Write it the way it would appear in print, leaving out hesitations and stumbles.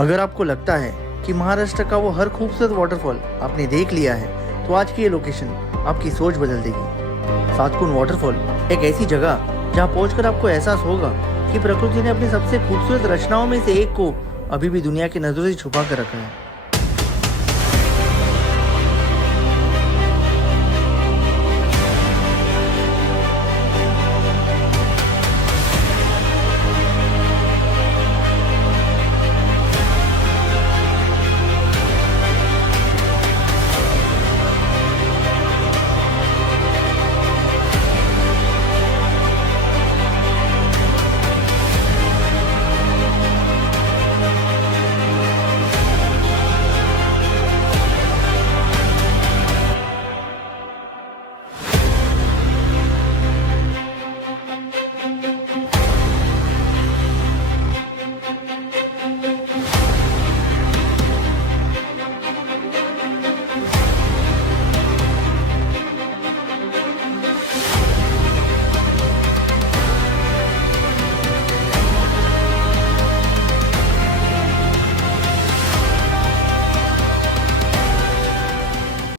अगर आपको लगता है कि महाराष्ट्र का वो हर खूबसूरत वाटरफॉल आपने देख लिया है, तो आज की ये लोकेशन आपकी सोच बदल देगी। सातकुंड वाटरफॉल एक ऐसी जगह जहाँ पहुंचकर आपको एहसास होगा कि प्रकृति ने अपनी सबसे खूबसूरत रचनाओं में से एक को अभी भी दुनिया की नजरों से छुपा कर रखा है।